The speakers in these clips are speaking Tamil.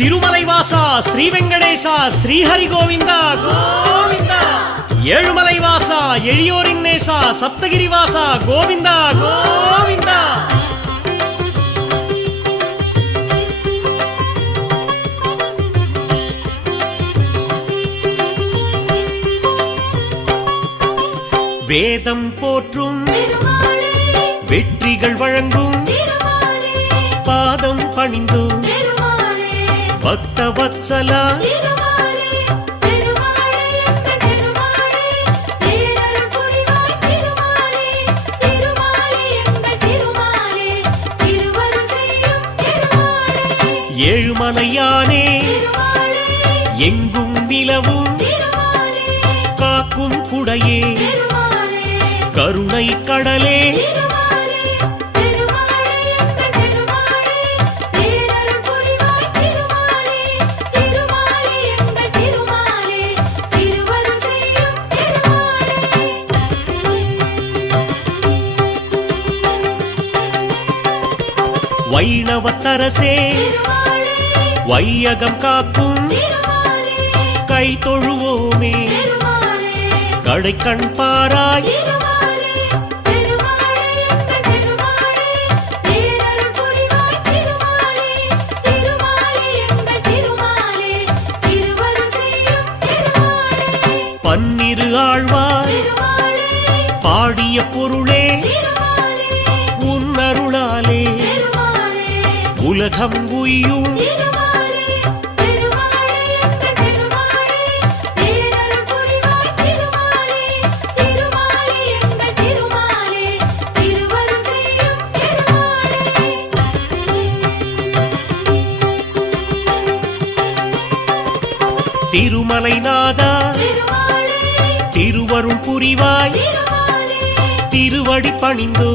తిరుమలైవాసా శ్రీ వెంకటేశా శ్రీహరి గోవింద గోవింద ఏழுమలైవాసా ఎళియోరిన్నేసా సప్తగిరివాసా గోవింద గోవింద வேதம் போற்றும் வெற்றிகள் வழங்கும் பாதம் பணிந்தும் பக்த வத்சலா ஏழுமலையானே எங்கும் நிலவும் காக்கும் குடையே கருணை கடலே வைணவத்தரசே வையகம் காக்கும் கை தொழுவோமே கடை கண் பாராய் பன்னிரு ஆழ்வார் பாடிய பொருளே உன்னருளாலே உலகம் உய்யும் திருமலைநாதா திருவருள் புரிவாய் திருவடி பணிந்தோ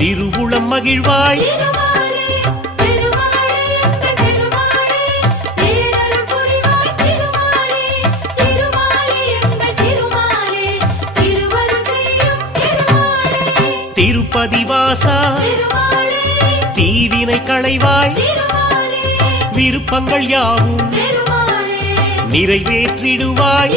திருவுளம் மகிழ்வாய் திருப்பதி வாசா தீவினை களைவாய் விருப்பங்கள் யாவும் நிறைவேற்றிடுவாய்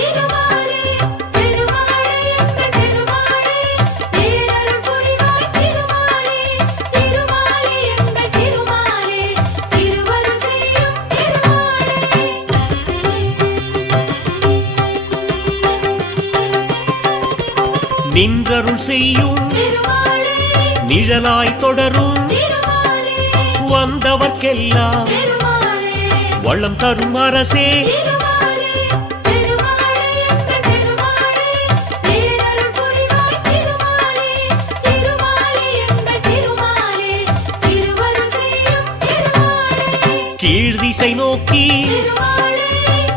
நின்றருள் செய்யும் நிழலாய் தொடரும் வந்தவர்க்கெல்லாம் வளம் தரும் அரசே கீழ்திசை நோக்கி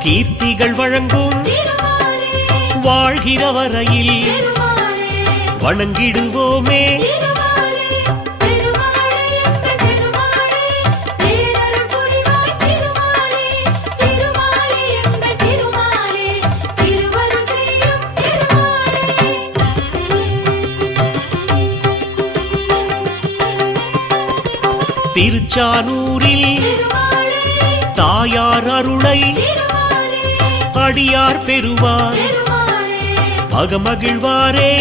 கீர்த்திகள் வழங்கும் வாழ்கிற வரையில் வணங்கிடுவோமே திருச்சானூரில் தாயார் அருளை அடியார் பெறுவார் அகமகிழ்வாரே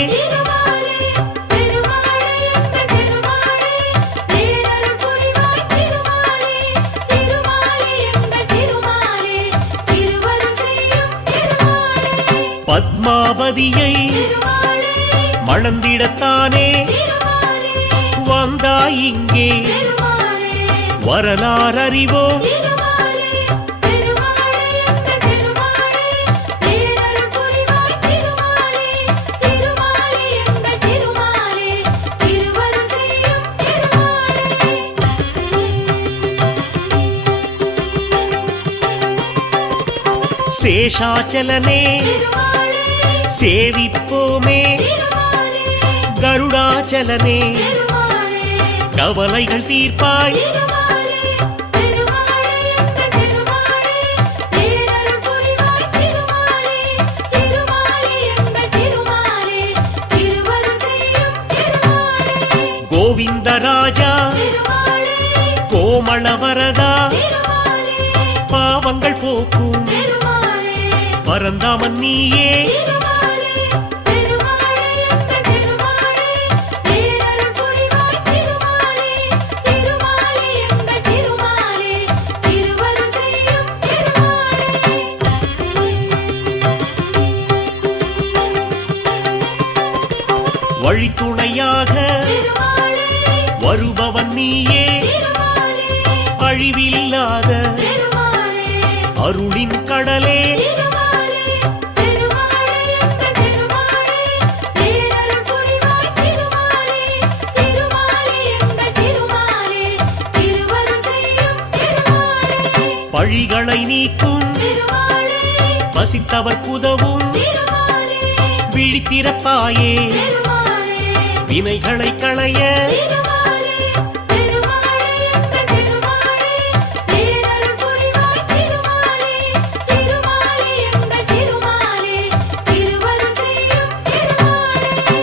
பத்மாவதியை மணந்திடத்தானே வந்தாய் இங்கே வரலாறு அறிவோம் சேஷாச்சலனே சேவிப்போமே கருடாச்சலனே கவலைகள் தீர்ப்பாய் கோவிந்தராஜா கோமளவரதா பாவங்கள் போக்கும் திருமாலே பரந்தாமன் நீயே திருமாலே திருமாலே எங்கள் திருமாலே பேரருள் புரிவாய் திருமாலே திருமாலே எங்கள் திருமாலே திருவருள் செய்யும் திருமாலே வழித்துணையாக திருமாலே வருபவன் நீயே திருமாலே அழிவில்லாத திருமாலே அருளின் கடலே திருமாலே திருமாலே எங்கள் திருமாலே பேரருள் புரிவாய் திருமாலே திருமாலே எங்கள் திருமாலே திருவருள் செய்யும் திருமாலே பழிகளை நீக்கும் திருமாலே பசித்தவர் புதவும் திருமாலே விழித்திறப்பாயே திருமாலே வினைகளை களைய திருமாலே திருமாலே எங்கள் திருமாலே பேரருள் புரிவாய் திருமாலே திருமாலே எங்கள் திருமாலே திருவருள் செய்யும் திருமாலே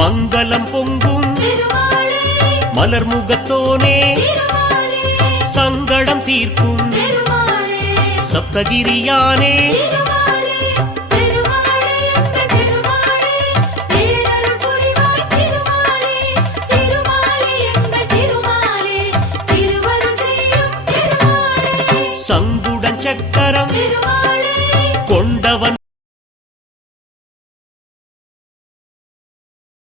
மங்களம் பொங்கும் திருமாலே மலர் முகத்தோனே திருமாலே சங்கடம் தீர்க்கும் திருமாலே சப்தகிரியானே திருமாலே திருமாலே எங்கள் திருமாலே பேரருள் புரிவாய் திருமாலே திருமாலே எங்கள் திருமாலே திருவருள் செய்யும் திருமாலே சங்குடன் சக்கரம் திருமாலே